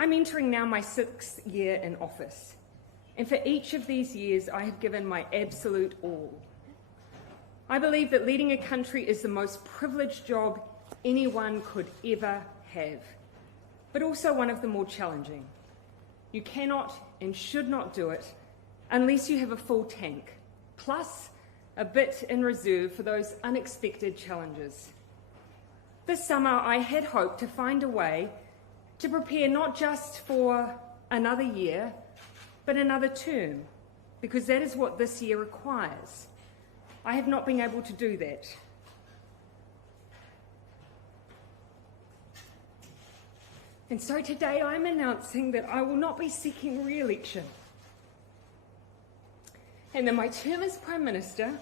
I'm entering now my 6th year in office, and for each of these years I have given my absolute all. I believe that leading a country is the most privileged job anyone could ever have, but also one of the more challenging. You cannot and should not do it unless you have a full tank, plus a bit in reserve for those unexpected challenges. This summer I had hoped to find a way to prepare not just for another year, but another term, because that is what this year requires. I have not been able to do that. And so today I'm announcing that I will not be seeking re-election, and that my term as Prime Minister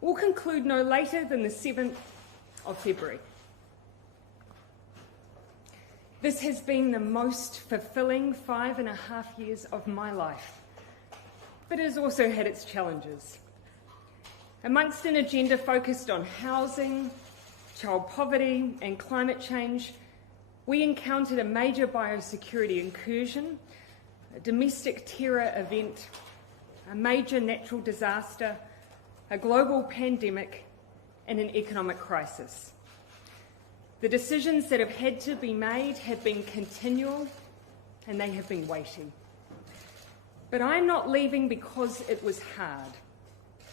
will conclude no later than the 7th of February. This has been the most fulfilling 5.5 years of my life, but it has also had its challenges. Amongst an agenda focused on housing, child poverty and climate change, we encountered a major biosecurity incursion, a domestic terror event, a major natural disaster, a global pandemic, and an economic crisis. The decisions that have had to be made have been continual, and they have been weighty. But I'm not leaving because it was hard.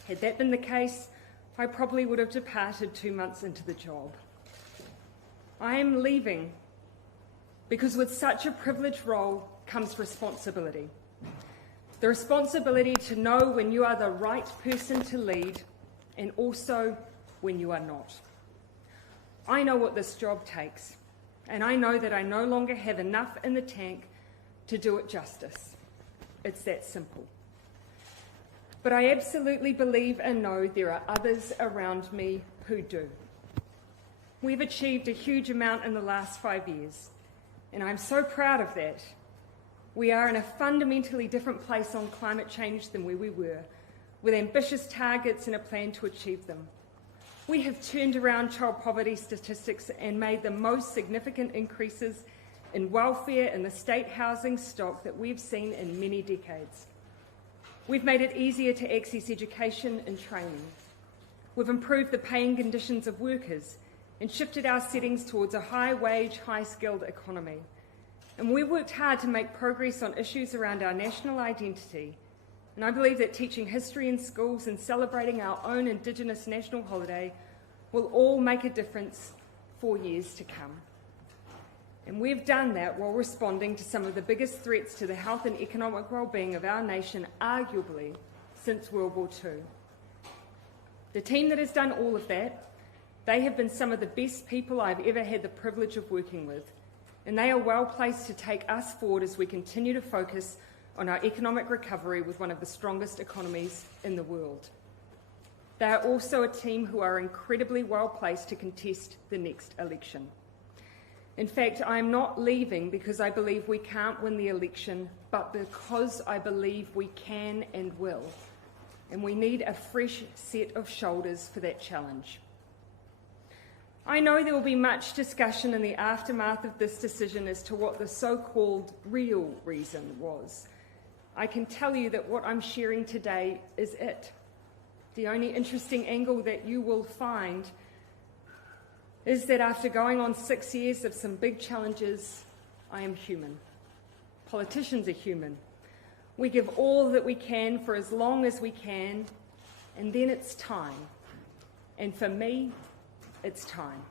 Had that been the case, I probably would have departed 2 months into the job. I am leaving because with such a privileged role comes responsibility. The responsibility to know when you are the right person to lead, and also when you are not. I know what this job takes, and I know that I no longer have enough in the tank to do it justice. It's that simple. But I absolutely believe and know there are others around me who do. We've achieved a huge amount in the last 5 years, and I'm so proud of that. We are in a fundamentally different place on climate change than where we were, with ambitious targets and a plan to achieve them. We have turned around child poverty statistics and made the most significant increases in welfare in the state housing stock that we've seen in many decades. We've made it easier to access education and training. We've improved the paying conditions of workers and shifted our settings towards a high-wage, high-skilled economy. And we've worked hard to make progress on issues around our national identity. And I believe that teaching history in schools and celebrating our own Indigenous national holiday will all make a difference for years to come. And we've done that while responding to some of the biggest threats to the health and economic well-being of our nation, arguably, since World War II. The team that has done all of that, they have been some of the best people I've ever had the privilege of working with, and they are well placed to take us forward as we continue to focus on our economic recovery with one of the strongest economies in the world. They are also a team who are incredibly well placed to contest the next election. In fact, I am not leaving because I believe we can't win the election, but because I believe we can and will. And we need a fresh set of shoulders for that challenge. I know there will be much discussion in the aftermath of this decision as to what the so-called real reason was. I can tell you that what I'm sharing today is it. The only interesting angle that you will find is that after going on 6 years of some big challenges, I am human. Politicians are human. We give all that we can for as long as we can, and then it's time. And for me, it's time.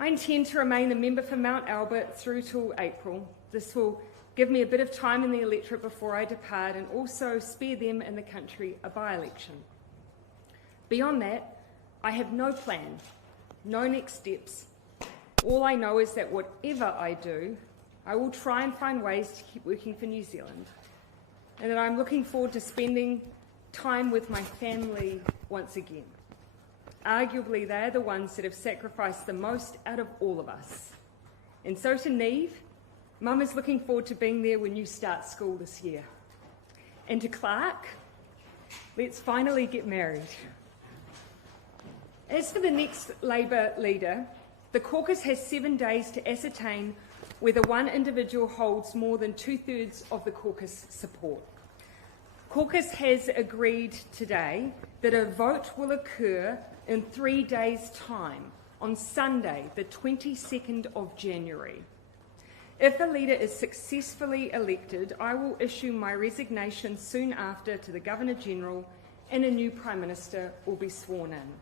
I intend to remain a member for Mount Albert through till April. This will give me a bit of time in the electorate before I depart, and also spare them and the country a by-election. Beyond that, I have no plan, no next steps. All I know is that whatever I do, I will try and find ways to keep working for New Zealand, and that I'm looking forward to spending time with my family once again. Arguably, they're the ones that have sacrificed the most out of all of us. And so to Neve, Mum is looking forward to being there when you start school this year. And to Clark, let's finally get married. As for the next Labour leader, The caucus has 7 days to ascertain whether one individual holds more than 2/3 of the caucus support. Caucus has agreed today that a vote will occur in 3 days' time, on Sunday, the 22nd of January. If the leader is successfully elected, I will issue my resignation soon after to the Governor-General and a new Prime Minister will be sworn in.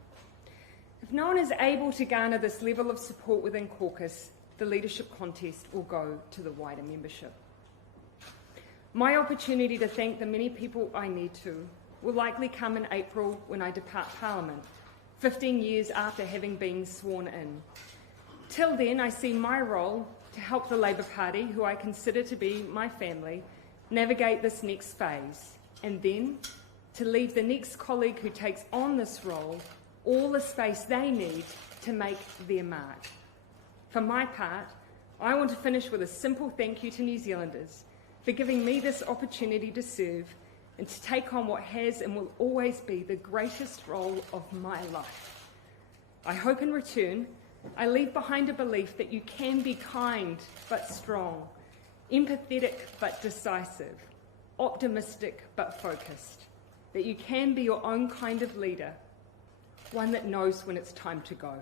If no one is able to garner this level of support within caucus, the leadership contest will go to the wider membership. My opportunity to thank the many people I need to will likely come in April when I depart Parliament, 15 years after having been sworn in. Till then, I see my role to help the Labour Party, who I consider to be my family, navigate this next phase, and then to leave the next colleague who takes on this role all the space they need to make their mark. For my part, I want to finish with a simple thank you to New Zealanders for giving me this opportunity to serve and to take on what has and will always be the greatest role of my life. I hope in return, I leave behind a belief that you can be kind but strong, empathetic but decisive, optimistic but focused, that you can be your own kind of leader, one that knows when it's time to go.